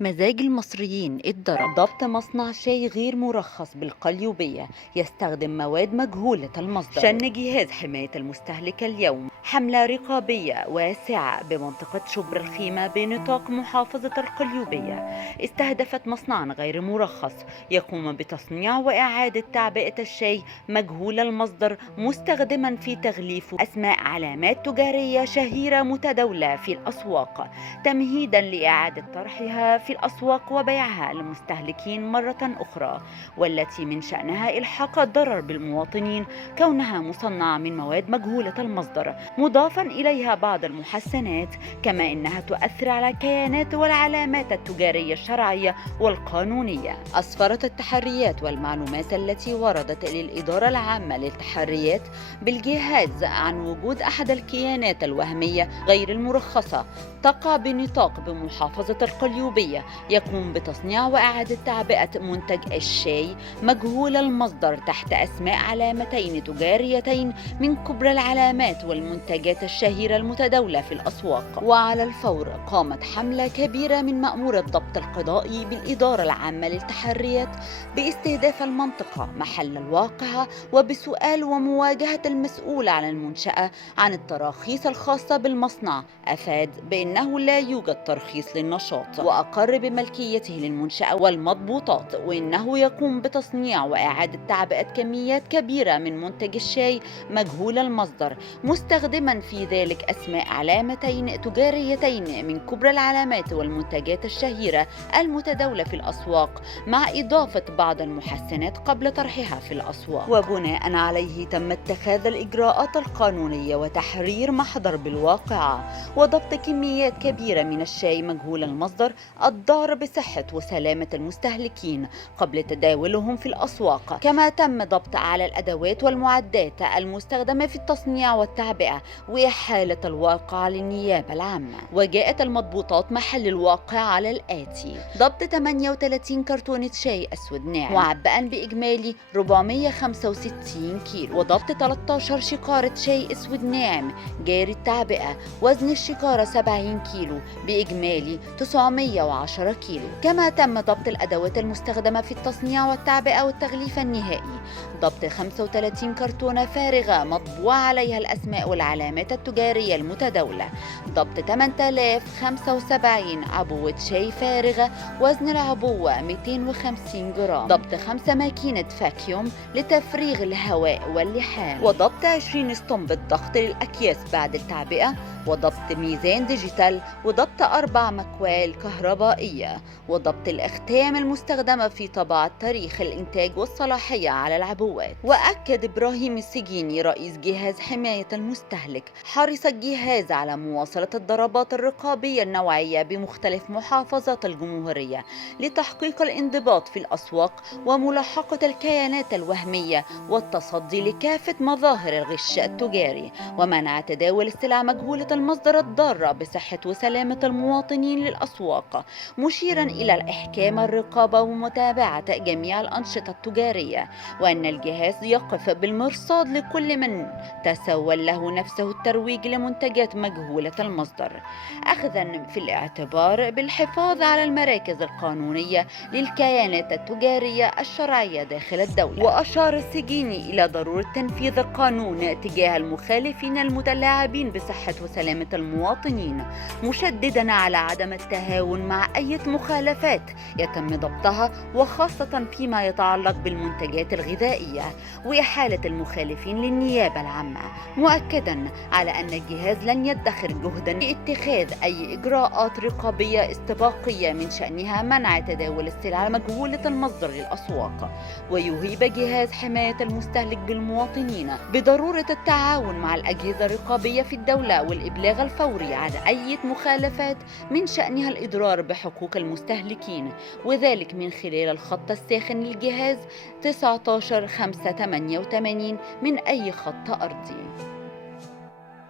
مزاج المصريين اتضرب. ضبط مصنع شاي غير مرخص بالقليوبية يستخدم مواد مجهولة المصدر. شن جهاز حماية المستهلك اليوم حملة رقابية واسعة بمنطقة شبر الخيمة بنطاق محافظة القليوبية، استهدفت مصنعا غير مرخص يقوم بتصنيع وإعادة تعبئة الشاي مجهول المصدر، مستخدما في تغليفه أسماء علامات تجارية شهيرة متداولة في الأسواق، تمهيدا لإعادة طرحها في الأسواق وبيعها للمستهلكين مرة أخرى، والتي من شأنها إلحاق الضرر بالمواطنين كونها مصنعة من مواد مجهولة المصدر، مضافا إليها بعض المحسنات، كما إنها تؤثر على الكيانات والعلامات التجارية الشرعية والقانونية. أسفرت التحريات والمعلومات التي وردت للإدارة العامة للتحريات بالجهاز عن وجود أحد الكيانات الوهمية غير المرخصة تقع بنطاق بمحافظة القليوبية يقوم بتصنيع وإعادة تعبئة منتج الشاي مجهول المصدر تحت أسماء علامتين تجاريتين من كبرى العلامات والمنتجات الشهيرة المتداولة في الأسواق. وعلى الفور قامت حملة كبيرة من مأمور الضبط القضائي بالإدارة العامة للتحريات باستهداف المنطقة محل الواقعة وبسؤال ومواجهة المسؤول عن المنشأة عن التراخيص الخاصة بالمصنع، أفاد بأنه لا يوجد ترخيص للنشاط وأقر بملكيته للمنشأة والمضبوطات، وإنه يقوم بتصنيع وإعادة تعبئة كميات كبيرة من منتج الشاي مجهول المصدر، مستخدما في ذلك أسماء علامتين تجاريتين من كبرى العلامات والمنتجات الشهيرة المتداولة في الأسواق، مع إضافة بعض المحسنات قبل طرحها في الأسواق. وبناء عليه تم اتخاذ الإجراءات القانونية وتحرير محضر بالواقعة وضبط كميات كبيرة من الشاي مجهول المصدر الضار بصحة وسلامة المستهلكين قبل تداولهم في الأسواق، كما تم ضبط على الأدوات والمعدات المستخدمة في التصنيع والتعبئة وإحالة الواقع للنيابة العامة. وجاءت المضبوطات محل الواقع على الآتي: ضبط 38 كرتونة شاي أسود ناعم معبأ بإجمالي 465 كيلو، وضبط 13 شكارة شاي أسود ناعم جاري التعبئة وزن الشكارة 70 كيلو بإجمالي 910 كيلو. كما تم ضبط الأدوات المستخدمة في التصنيع والتعبئة والتغليف النهائي، ضبط 35 كرتونة فارغة مطبوع عليها الأسماء والعلامات التجارية المتداولة، ضبط 8075 عبوة شاي فارغة وزن العبوة 250 جرام، ضبط 5 ماكينة فاكيوم لتفريغ الهواء واللحام، وضبط 20 اسطمبة ضغط للأكياس بعد التعبئة، وضبط ميزان ديجيتال، وضبط 4 مكوال كهربائية، وضبط الأختام المستخدمة في طباعة تاريخ الإنتاج والصلاحية على العبوات. وأكد إبراهيم السجيني رئيس جهاز حماية المستهلك حرص الجهاز على مواصلة الضربات الرقابية النوعية بمختلف محافظات الجمهورية لتحقيق الانضباط في الأسواق وملاحقة الكيانات الوهمية والتصدي لكافة مظاهر الغش التجاري ومنع تداول السلع مجهولة المصدر الضارة بصحة وسلامة المواطنين للأسواق، مشيرا إلى الإحكام الرقابة ومتابعة جميع الأنشطة التجارية، وأن الجهاز يقف بالمرصاد لكل من تسول له نفسه الترويج لمنتجات مجهولة المصدر، أخذا في الاعتبار بالحفاظ على المراكز القانونية للكيانات التجارية الشرعية داخل الدولة. وأشار السجيني إلى ضرورة تنفيذ القانون تجاه المخالفين المتلاعبين بصحة وسلامة المواطنين، مشددا على عدم التهاون مع أي مخالفات يتم ضبطها، وخاصة فيما يتعلق بالمنتجات الغذائية، وإحالة المخالفين للنيابة العامة، مؤكدا على أن الجهاز لن يدخر جهدا لاتخاذ أي إجراءات رقابية استباقية من شأنها منع تداول السلع مجهولة المصدر للأسواق، ويهيب جهاز حماية المستهلك بالمواطنين بضرورة التعاون مع الأجهزة الرقابية في الدولة والإبلاغ الفوري عن أي مخالفات من شأنها الإضرار بحقوق المستهلكين، وذلك من خلال الخط الساخن للجهاز 19 588 من أي خط أرضي.